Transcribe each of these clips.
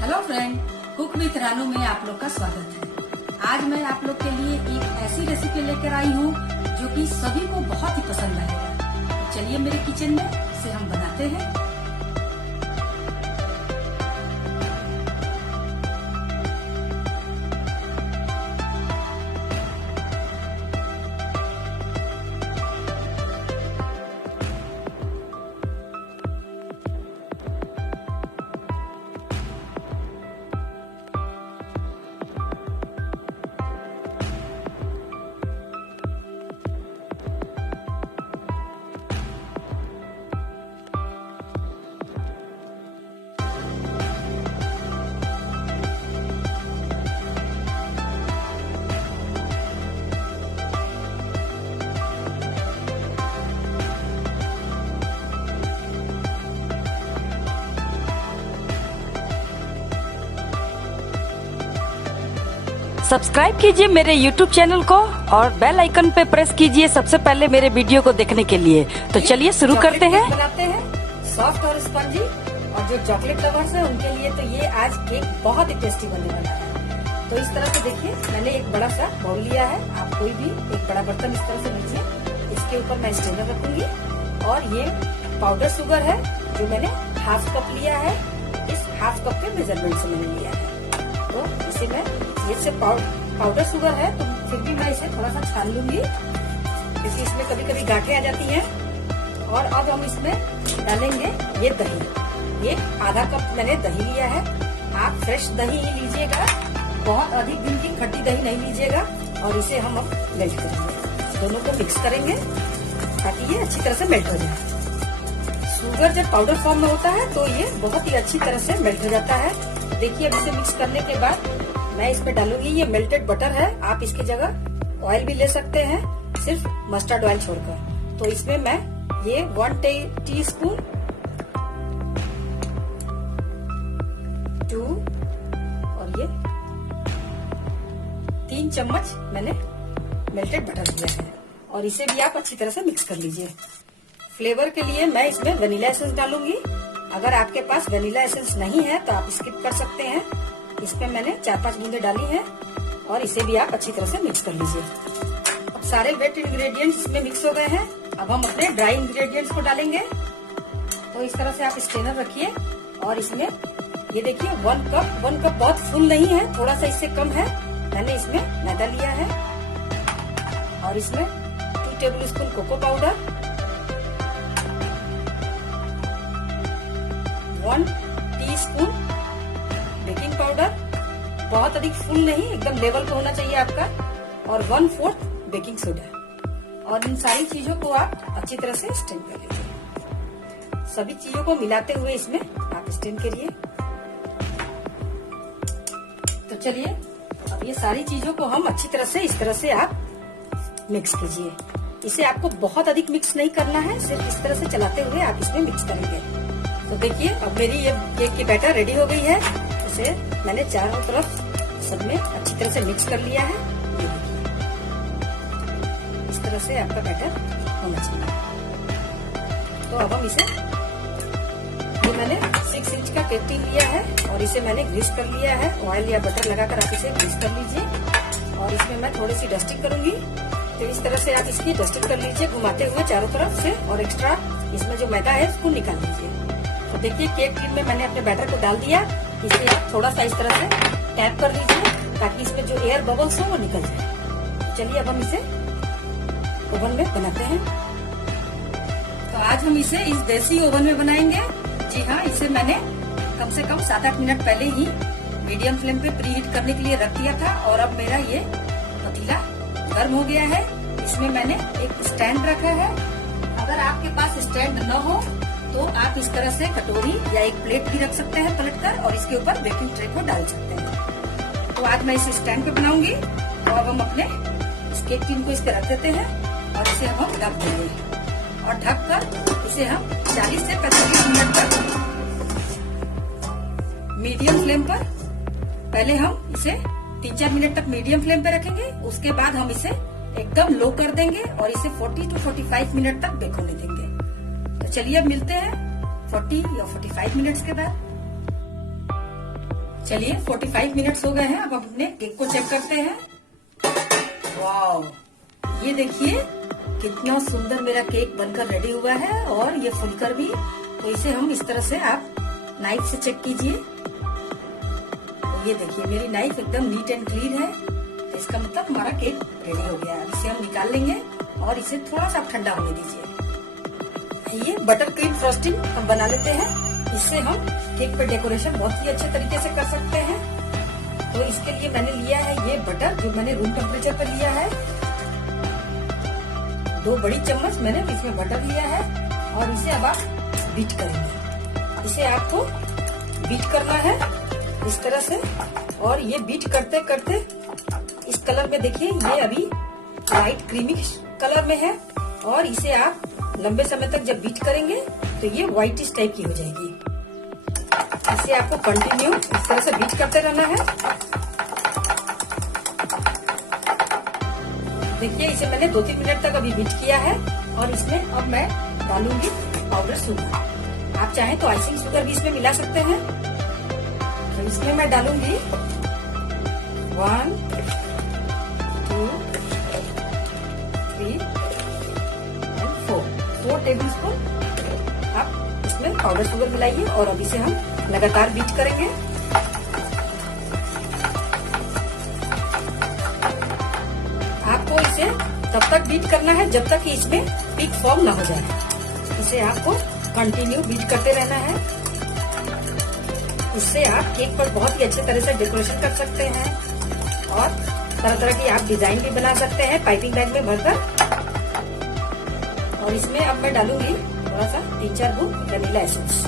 Hello friend, cook with Ranu में आप लोग का स्वागत है। आज मैं आप लोग के लिए एक ऐसी रेसिपी लेकर आई हूँ जो कि सभी को बहुत ही पसंद आएगा। तो चलिए मेरे किचन में इसे हम बनाते हैं। सब्सक्राइब कीजिए मेरे YouTube चैनल को और बेल आइकन पे प्रेस कीजिए सबसे पहले मेरे वीडियो को देखने के लिए। तो चलिए शुरू करते हैं। बनाते हैं सॉफ्ट और स्पंजी, और जो चॉकलेट लवर्स है उनके लिए तो ये आज केक बहुत ही टेस्टी बनने वाला है। तो इस तरह से देखिए, मैंने एक बड़ा सा बाउल लिया है। आप कोई भी एक बड़ा बर्तन इस तरह से लीजिए। इसके ऊपर मैं स्ट्रेनर रखूंगी और ये पाउडर शुगर है जो मैंने हाफ कप लिया है। इस हाफ कप के मेजरमेंट से मैंने लिया है। तो इसे मैं ये से पाउडर शुगर है, तो फिर भी मैं इसे थोड़ा सा छान लूंगी क्योंकि इसमें कभी कभी गांठें आ जाती हैं। और अब हम इसमें डालेंगे ये दही। ये आधा कप मैंने दही लिया है। आप फ्रेश दही ही लीजिएगा, बहुत अधिक दिन की खट्टी दही नहीं लीजिएगा। और इसे हम अब मेल्ट करेंगे, दोनों को मिक्स करेंगे ताकि ये अच्छी तरह से मेल्ट हो जाए। शुगर जब पाउडर फॉर्म में होता है तो ये बहुत ही अच्छी तरह से मेल्ट हो जाता है। देखिए, अब इसे मिक्स करने के बाद मैं इसमें डालूंगी ये मेल्टेड बटर है। आप इसकी जगह ऑयल भी ले सकते हैं, सिर्फ मस्टर्ड ऑयल छोड़कर। तो इसमें मैं ये 1 टीस्पून 2 और ये 3 चम्मच मैंने मेल्टेड बटर दिया है। और इसे भी आप अच्छी तरह से मिक्स कर लीजिए। फ्लेवर के लिए मैं इसमें वनीला एसेंस डालूंगी। अगर आपके पास वनीला एसेंस नहीं है तो आप स्किप कर सकते हैं। इसमें मैंने 4-5 बूंदे डाली हैं और इसे भी आप अच्छी तरह से मिक्स कर लीजिए। अब सारे वेट इंग्रेडिएंट्स इसमें मिक्स हो गए हैं। अब हम अपने ड्राई इंग्रेडिएंट्स को डालेंगे। तो इस तरह से आप स्ट्रेनर रखिए और इसमें ये देखिए 1 कप बहुत फुल नहीं है, थोड़ा सा इससे कम है। मैंने इसमें मैदा लिया है और इसमें 2 tablespoon cocoa powder, 1 teaspoon baking powder, बहुत अधिक फुल नहीं, एकदम लेवल पे होना चाहिए आपका, और 1/4 बेकिंग सोडा। और इन सारी चीजों को आप अच्छी तरह से स्टेन कर लीजिए। सभी चीजों को मिलाते हुए इसमें आप स्टेन करिए। तो चलिए, अब ये सारी चीजों को हम अच्छी तरह से इस तरह से आप मिक्स कीजिए। इसे आपको बहुत अधिक मिक्स नहीं करना है, सिर्फ इस तरह से चलाते हुए आप इसमें मिक्स करेंगे। तो देखिए, अब मेरी ये केक की बैटर रेडी हो गई है। इसे मैंने चारों तरफ सब में अच्छी तरह से मिक्स कर लिया है। ये देखिए, इस तरह से आपका बैटर होना चाहिए। तो अब हम इसे, ये मैंने 6 इंच का केक टिन लिया है और इसे मैंने ग्रीस कर लिया है। ऑयल या बटर लगाकर आप इसे ग्रीस कर लीजिए। और इसमें मैं थोड़ी सी डस्टिंग करूंगी। तो इस तरह से आप इसकी डस्टिंग कर लीजिए घुमाते हुए चारों तरफ से, और एक्स्ट्रा इसमें जो मैदा है उसको निकाल लीजिए। तो देखिए, केक टिन में मैंने अपने बैटर को डाल दिया। इसे आप थोड़ा सा इस तरह से टैप कर लीजिए ताकि इसमें जो एयर बबल्स हो वो निकल जाए। तो चलिए, अब हम इसे ओवन में बनाते हैं। तो आज हम इसे इस देसी ओवन में बनाएंगे। जी हाँ, इसे मैंने कम से कम 7-8 मिनट पहले ही मीडियम फ्लेम पे प्री हीट करने के लिए रख दिया था। और अब मेरा ये पतीला गर्म हो गया है। इसमें मैंने एक स्टैंड रखा है। अगर आपके पास स्टैंड न हो तो आप इस तरह से कटोरी या एक प्लेट भी रख सकते हैं पलटकर, और इसके ऊपर बेकिंग ट्रे को डाल सकते हैं। तो आज मैं इसे स्टैंड पे बनाऊंगी। तो अब हम अपने केक टिन को इस पे रख देते हैं और इसे हम ढक देंगे। और ढककर इसे हम 40 से 45 मिनट तक मीडियम फ्लेम पर, पहले हम इसे 3-4 मिनट तक मीडियम फ्लेम पे रखेंगे। उसके बाद हम इसे एकदम लो कर देंगे और इसे 40 to 45 मिनट तक बेक होने देंगे। तो चलिए, अब मिलते हैं 40 या 45 मिनट्स के बाद। चलिए 45 मिनट्स हो गए हैं। अब अपने केक को चेक करते हैं। वाओ, ये देखिए कितना सुंदर मेरा केक बनकर रेडी हुआ है और ये फुलकर भी। तो इसे हम इस तरह से आप नाइफ से चेक कीजिए। तो ये देखिए मेरी नाइफ एकदम नीट एंड क्लीन है। तो इसका मतलब हमारा केक रेडी हो गया है। इसे हम निकाल लेंगे और इसे थोड़ा सा ठंडा होने दीजिए। ये बटर क्रीम फ्रॉस्टिंग हम बना लेते हैं। इससे हम केक पे डेकोरेशन बहुत ही अच्छे तरीके से कर सकते हैं। तो इसके लिए मैंने लिया है ये बटर, जो मैंने रूम टेम्परेचर पर लिया है। 2 बड़ी चम्मच मैंने इसमें बटर लिया है और इसे अब आप बीट करेंगे। इसे आपको बीट करना है इस तरह से। और ये बीट करते करते इस कलर में देखिए ये अभी लाइट क्रीमी कलर में है। और इसे आप लंबे समय तक जब बीट करेंगे तो ये व्हाइटिश टाइप की हो जाएगी। इसे आपको कंटिन्यू इस तरह से बीट करते रहना है। देखिए इसे मैंने 2-3 मिनट तक अभी बीट किया है। और इसमें अब मैं डालूंगी पाउडर शुगर। आप चाहें तो आइसिंग शुगर भी इसमें मिला सकते हैं। तो इसमें मैं डालूंगी 1, 2, 3 और 4 टेबल स्पून आप इसमें पाउडर शुगर मिलाइए। और अब इसे हम लगातार बीट करेंगे। आपको इसे तब तक बीट करना है जब तक कि इसमें पीक फॉर्म ना हो जाए। इसे आपको कंटिन्यू बीट करते रहना है। इससे आप केक पर बहुत ही अच्छे तरह से डेकोरेशन कर सकते हैं और तरह तरह की आप डिजाइन भी बना सकते हैं पाइपिंग बैग में भरकर। और इसमें अब मैं डालूंगी थोड़ा सा 3-4 बूंद वनीला एसेंस।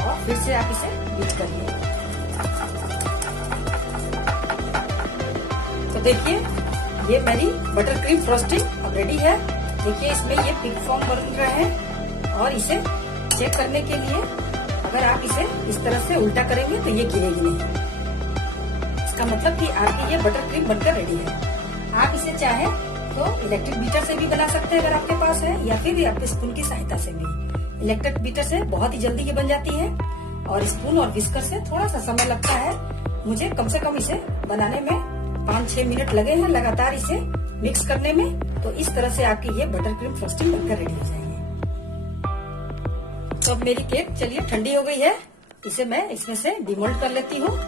और फिर से आप इसे बीट करिए। तो देखिए ये मेरी बटर क्रीम फ्रॉस्टिंग अब रेडी है। देखिए इसमें ये पिंक फॉर्म बन रहा है। और इसे चेक करने के लिए अगर आप इसे इस तरह से उल्टा करेंगे तो ये गिरेगी नहीं। इसका मतलब कि आपकी ये बटर क्रीम बनकर रेडी है। आप इसे चाहे तो इलेक्ट्रिक बीटर से भी बना सकते हैं अगर आपके पास है, या फिर आपके स्पून की सहायता से भी। इलेक्ट्रिक बीटर से बहुत ही जल्दी ये बन जाती है और स्पून और विस्कर से थोड़ा सा समय लगता है। मुझे कम से कम इसे बनाने में 5-6 मिनट लगे हैं लगातार इसे मिक्स करने में। तो इस तरह से आपकी ये बटर क्रीम फ्रॉस्टिंग बनकर रेडी हो जाएगी। तो अब मेरी केक चलिए ठंडी हो गई है। इसे मैं इसमें से डिमोल्ड कर लेती हूँ।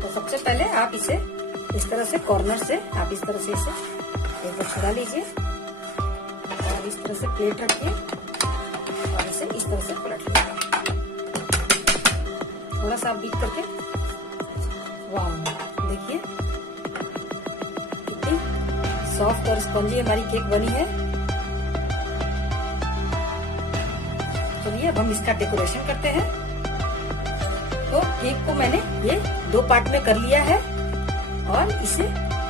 तो सबसे पहले आप इसे इस तरह से कॉर्नर से आप इस तरह से इसे एक बार छुड़ा लीजिए और इस तरह से प्लेट रखिए और इसे इस तरह से पलट लीजिए। थोड़ा सा बीट करके। वाह, देखिए कितनी सॉफ्ट और स्पंजी हमारी केक बनी है। चलिए अब हम इसका डेकोरेशन करते हैं। तो केक को मैंने ये 2 पार्ट में कर लिया है और इसे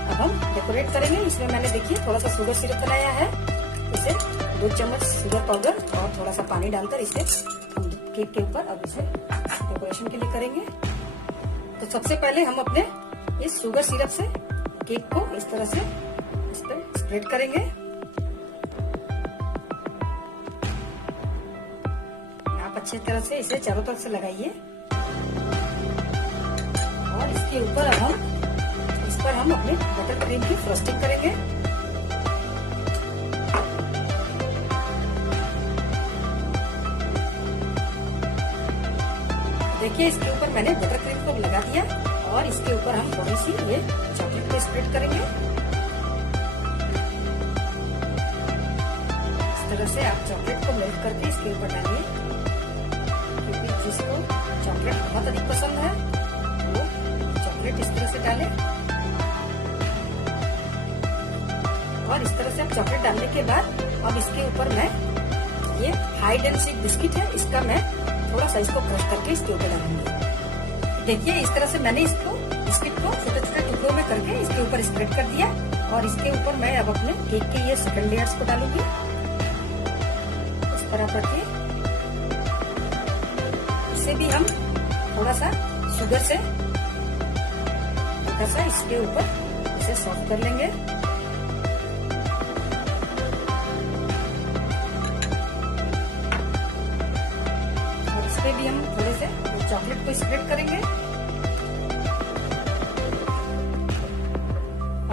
अब हम डेकोरेट करेंगे। इसमें मैंने देखिए थोड़ा सा शुगर सिरप बनाया है। इसे 2 चम्मच शुगर पाउडर और थोड़ा सा पानी डालकर इसे केक के ऊपर अब इसे डेकोरेशन के लिए करेंगे। तो सबसे पहले हम अपने इस शुगर सिरप से केक को इस तरह से इस पर स्प्रेड करेंगे। आप अच्छी तरह से इसे चारों तरफ से लगाइए और इसके ऊपर अब हम अपने बटर क्रीम की फ्रॉस्टिंग करेंगे। देखिए इसके ऊपर मैंने बटर क्रीम को लगा दिया और इसके ऊपर हम थोड़ी सी ये चॉकलेट को स्प्रेड करेंगे। इस तरह से आप चॉकलेट को मेल्ट करके इसके ऊपर डालिए, क्योंकि जिसको चॉकलेट बहुत अधिक पसंद है वो चॉकलेट इस तरह से डाले। और इस तरह से आप चॉकलेट डालने के बाद अब इसके ऊपर मैं ये हाइड एंड सीक बिस्किट है, इसका मैं थोड़ा सा इसको क्रश करके इसके ऊपर डालूंगी। देखिए इस तरह से मैंने इसको बिस्किट को छोटे छोटे टुकड़ों में करके इसके ऊपर स्प्रेड कर दिया और इसके ऊपर मैं अब अपने केक के ये सेकंड लेयर्स को डालूंगी। इस पर आप रखिए। इसे भी हम थोड़ा सा शुगर से हल्का सा इसके ऊपर इसे सॉफ्ट कर लेंगे। भी हम थोड़े से चॉकलेट को स्प्रेड करेंगे।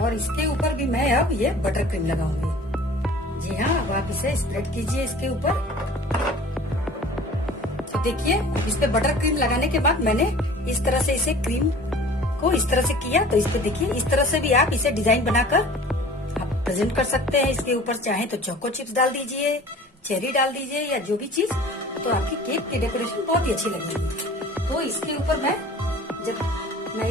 और इसके ऊपर भी मैं अब ये बटर क्रीम लगाऊंगी। जी हाँ, अब आप इसे स्प्रेड कीजिए इसके ऊपर। तो देखिए, इस पे बटर क्रीम लगाने के बाद मैंने इस तरह से इसे क्रीम को इस तरह से किया। तो इस पे देखिए, इस तरह से भी आप इसे डिजाइन बनाकर आप प्रेजेंट कर सकते हैं। इसके ऊपर चाहे तो चोको चिप्स डाल दीजिए, चेरी डाल दीजिए या जो भी चीज, तो आपकी केक की डेकोरेशन बहुत ही अच्छी लगेगी। तो इसके ऊपर मैं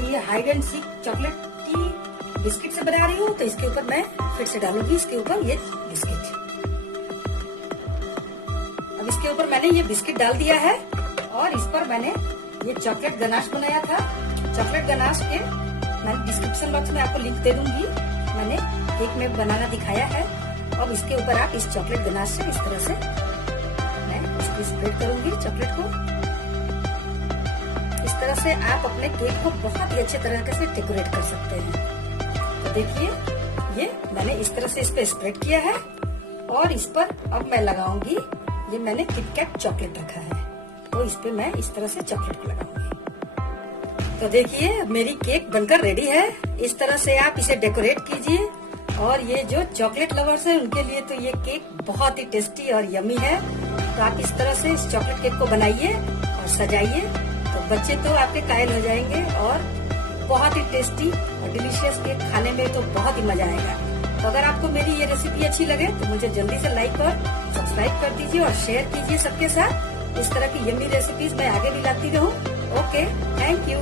ये हाइड एंड सीक चॉकलेट की बिस्किट से बना रही हूँ, तो इसके ऊपर मैं फिर से डालूंगी इसके ऊपर ये बिस्किट। अब इसके ऊपर मैंने ये बिस्किट डाल दिया है और इस पर मैंने ये चॉकलेट गनाश बनाया था। चॉकलेट गनाश के मैं डिस्क्रिप्शन बॉक्स में आपको लिंक दे दूंगी, मैंने केक में बनाना दिखाया है। अब इसके ऊपर आप इस चॉकलेट गनाश से इस तरह से मैं इसको स्प्रेड करूंगी चॉकलेट को। इस तरह से आप अपने केक को बहुत ही अच्छे तरीके से डेकोरेट कर सकते हैं। तो देखिए, ये मैंने इस तरह से इस पे स्प्रेड किया है और इस पर अब मैं लगाऊंगी, ये मैंने किटकैट चॉकलेट रखा है, तो इस पे मैं इस तरह से चॉकलेट को लगाऊंगी। तो देखिए, मेरी केक बनकर रेडी है। इस तरह से आप इसे डेकोरेट कीजिए और ये जो चॉकलेट लवर्स हैं उनके लिए तो ये केक बहुत ही टेस्टी और यमी है। तो आप इस तरह से इस चॉकलेट केक को बनाइए और सजाइए, तो बच्चे तो आपके कायल हो जाएंगे और बहुत ही टेस्टी और डिलीशियस केक खाने में तो बहुत ही मजा आएगा। तो अगर आपको मेरी ये रेसिपी अच्छी लगे तो मुझे जल्दी से लाइक और सब्सक्राइब कर दीजिए और शेयर कीजिए सबके साथ। इस तरह की यमी रेसिपीज मैं आगे भी लाती रहूं। Okay, thank you.